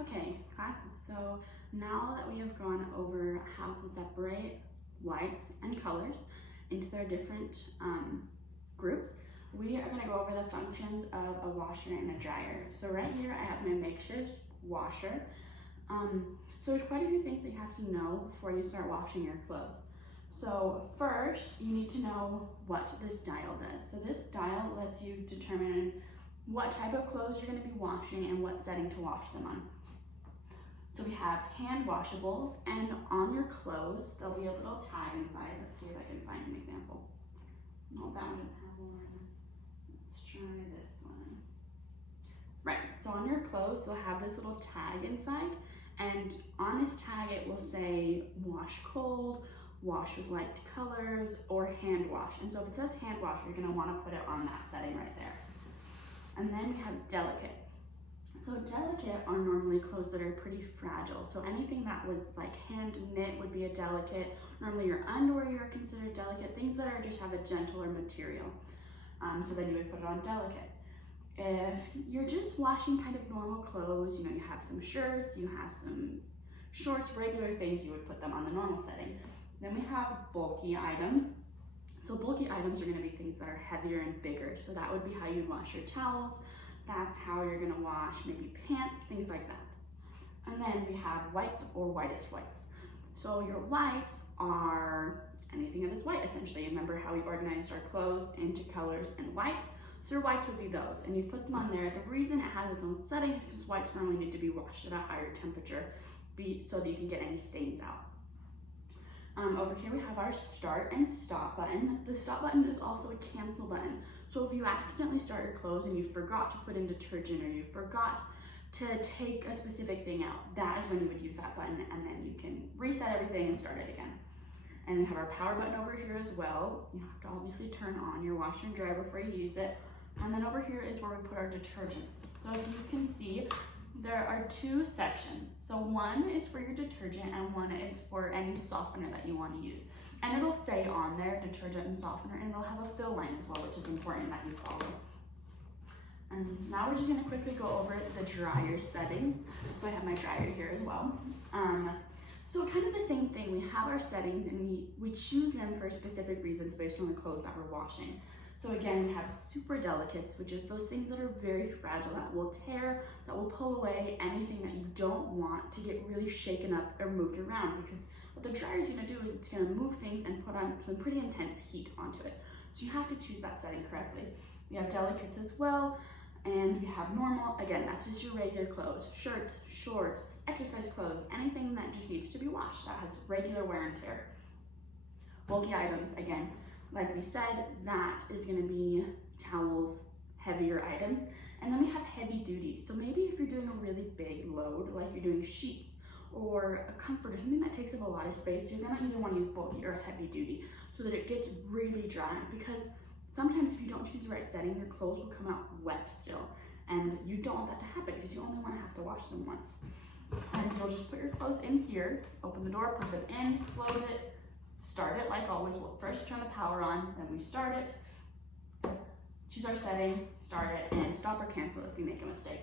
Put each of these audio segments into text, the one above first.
Okay, class, so now that we have gone over how to separate whites and colors into their different groups, we are going to go over the functions of a washer and a dryer. So right here I have my makeshift washer. So there's quite a few things that you have to know before you start washing your clothes. So first, you need to know what this dial does. So this dial lets you determine what type of clothes you're going to be washing and what setting to wash them on. So we have hand washables, and on your clothes, there'll be a little tag inside. Let's see if I can find an example. No, that one didn't have one. Let's try this one. Right, so on your clothes, you'll have this little tag inside, and on this tag, it will say wash cold, wash with light colors, or hand wash. And so if it says hand wash, you're gonna wanna put it on that setting right there. And then we have delicate. So delicate are normally clothes that are pretty fragile. So anything that would like hand knit would be a delicate. Normally your underwear are considered delicate. Things that are just have a gentler material. So then you would put it on delicate. If you're just washing kind of normal clothes, you know, you have some shirts, you have some shorts, regular things, you would put them on the normal setting. Then we have bulky items. So bulky items are gonna be things that are heavier and bigger. So that would be how you'd wash your towels. That's how you're gonna wash maybe pants, things like that. And then we have white or whitest whites. So your whites are anything that is white, essentially. Remember how we organized our clothes into colors and whites? So your whites would be those, and you put them on there. The reason it has its own setting is because whites normally need to be washed at a higher temperature so that you can get any stains out. Over here we have our start and stop button. The stop button is also a cancel button. So if you accidentally start your clothes and you forgot to put in detergent or you forgot to take a specific thing out, that is when you would use that button, and then you can reset everything and start it again. And we have our power button over here as well. You have to obviously turn on your washer and dryer before you use it. And then over here is where we put our detergents. So as you can see, there are two sections. So one is for your detergent and one is for any softener that you want to use. And it'll say on there, detergent and softener, and it'll have a fill line as well, which is important that you follow. And now we're just gonna quickly go over the dryer setting. So I have my dryer here as well. So kind of the same thing, we have our settings and we choose them for specific reasons based on the clothes that we're washing. So again, we have super delicates, which is those things that are very fragile, that will tear, that will pull away anything that you don't want to get really shaken up or moved around, because what the dryer is gonna do is it's gonna move things and put on some pretty intense heat onto it. So you have to choose that setting correctly. We have delicates as well, and we have normal. Again, that's just your regular clothes, shirts, shorts, exercise clothes, anything that just needs to be washed, that has regular wear and tear. Bulky items, again, like we said, that is gonna be towels, heavier items. And then we have heavy duty. So maybe if you're doing a really big load, like you're doing sheets or a comforter, something that takes up a lot of space, you're gonna either wanna use bulky or heavy duty so that it gets really dry, because sometimes if you don't choose the right setting, your clothes will come out wet still. And you don't want that to happen because you only wanna have to wash them once. And you'll just put your clothes in here, open the door, put them in, close it, start it like always. We'll first turn the power on, then we start it, choose our setting, start it, and stop or cancel if we make a mistake.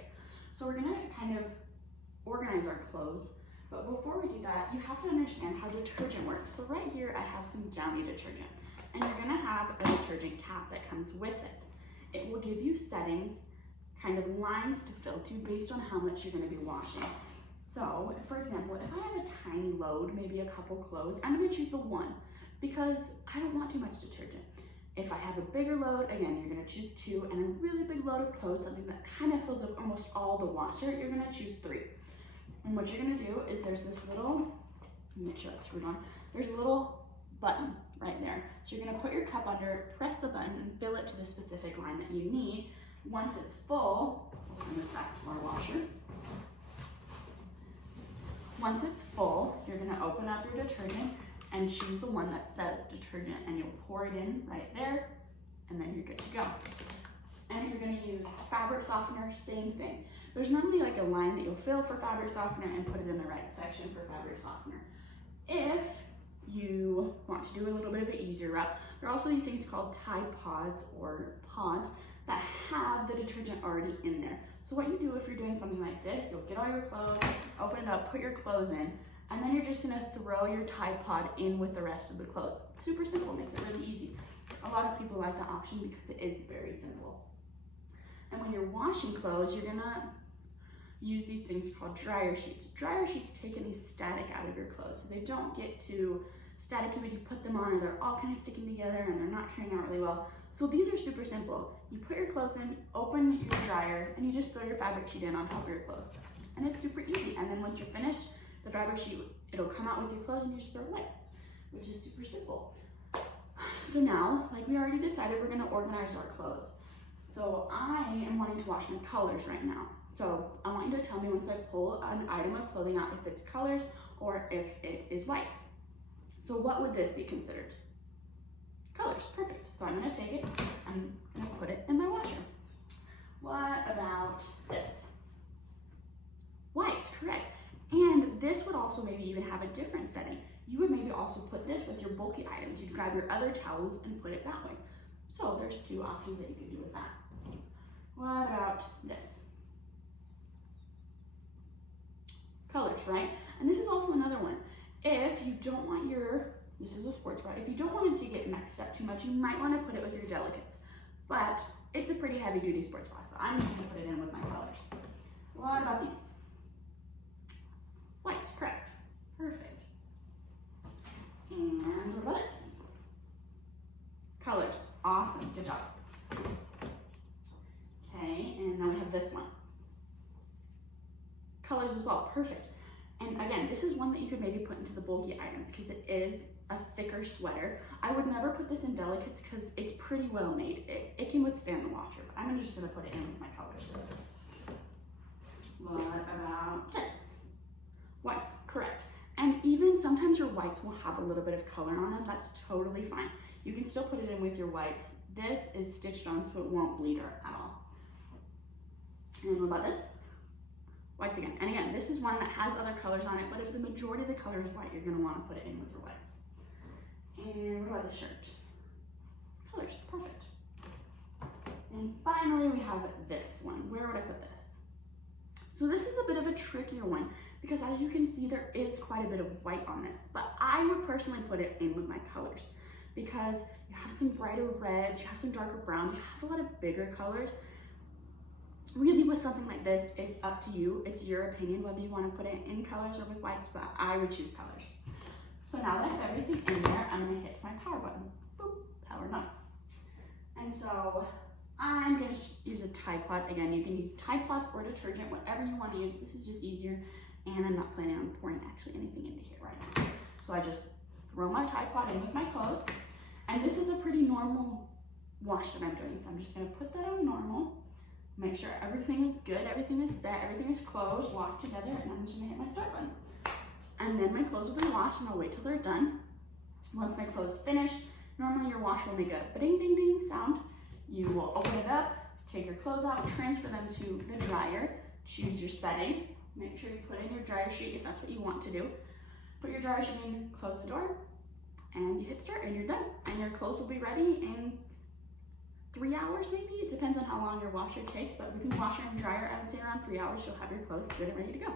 So we're gonna kind of organize our clothes, but before we do that, you have to understand how detergent works. So right here, I have some Downy detergent, and you're gonna have a detergent cap that comes with it. It will give you settings, kind of lines to fill to based on how much you're gonna be washing. So, for example, if I have a tiny load, maybe a couple clothes, I'm gonna choose the 1 because I don't want too much detergent. If I have a bigger load, again, you're gonna choose 2, and a really big load of clothes, something that kind of fills up almost all the washer, you're gonna choose 3. And what you're gonna do is there's this little, let me make sure that's screwed on, there's a little button right there. So you're gonna put your cup under, press the button, and fill it to the specific line that you need. Once it's full, we'll turn this back to our washer. Once it's full, you're gonna open up your detergent and choose the one that says detergent, and you'll pour it in right there, and then you're good to go. And if you're gonna use fabric softener, same thing. There's normally like a line that you'll fill for fabric softener and put it in the right section for fabric softener. If you want to do a little bit of an easier route, there are also these things called Tide Pods or pods that have the detergent already in there. So what you do if you're doing something like this, you'll get all your clothes, open it up, put your clothes in, and then you're just gonna throw your Tide Pod in with the rest of the clothes. Super simple, makes it really easy. A lot of people like the option because it is very simple. And when you're washing clothes, you're gonna use these things called dryer sheets. Dryer sheets take any static out of your clothes, so they don't get too staticky when you put them on, or they're all kind of sticking together and they're not turning out really well. So these are super simple. You put your clothes in, open your dryer, and you just throw your fabric sheet in on top of your clothes. And it's super easy. And then once you're finished, the fabric sheet, it'll come out with your clothes and you just throw it away, which is super simple. So now, like we already decided, we're gonna organize our clothes. So I am wanting to wash my colors right now. So I want you to tell me once I pull an item of clothing out if it's colors or if it is whites. So what would this be considered? Colors, perfect. So I'm gonna take it, I'm gonna put it in my washer. What about this? Whites, correct. And this would also maybe even have a different setting. You would maybe also put this with your bulky items. You'd grab your other towels and put it that way. So there's two options that you could do with that. What about this? Colors, right? And this is also another one. If you don't want this is a sports bra, if you don't want it to get mixed up too much, you might want to put it with your delicates. But it's a pretty heavy duty sports bra, so I'm just gonna put it in with my colors. What about these? Whites, correct. Perfect. And what about this? Colors, awesome, good job. Okay, and now we have this one. Colors as well, perfect. And again, this is one that you could maybe put into the bulky items because it is a thicker sweater. I would never put this in delicates because it's pretty well made. It can withstand the washer, but I'm just gonna put it in with my colors. What about this? Whites, correct. And even sometimes your whites will have a little bit of color on them. That's totally fine. You can still put it in with your whites. This is stitched on so it won't bleed at all. And what about this? Whites again. And again, this is one that has other colors on it, but if the majority of the color is white, you're gonna wanna put it in with your whites. And what about the shirt? Colors, perfect. And finally, we have this one. Where would I put this? So this is a bit of a trickier one because as you can see, there is quite a bit of white on this, but I would personally put it in with my colors because you have some brighter reds, you have some darker browns, you have a lot of bigger colors. Really with something like this, it's up to you. It's your opinion whether you want to put it in colors or with whites, but I would choose colors. So now that I have everything in there, I'm gonna hit my power button. Boop, powered on. And so I'm gonna use a Tide Pod. Again, you can use Tide Pods or detergent, whatever you want to use. This is just easier, and I'm not planning on pouring actually anything into here right now. So I just throw my Tide Pod in with my clothes, and this is a pretty normal wash that I'm doing. So I'm just gonna put that on normal. Make sure everything is good, everything is set, everything is closed, locked together, and I'm just gonna hit my start button. And then my clothes will be washed and I'll wait till they're done. Once my clothes finish, normally your wash will make a ding ding ding sound. You will open it up, take your clothes out, transfer them to the dryer, choose your setting, make sure you put in your dryer sheet if that's what you want to do. Put your dryer sheet in, close the door, and you hit start and you're done. And your clothes will be ready in 3 hours maybe. It depends on how long your washer takes, but between washer and dryer, I would say around 3 hours, you'll have your clothes good and ready to go.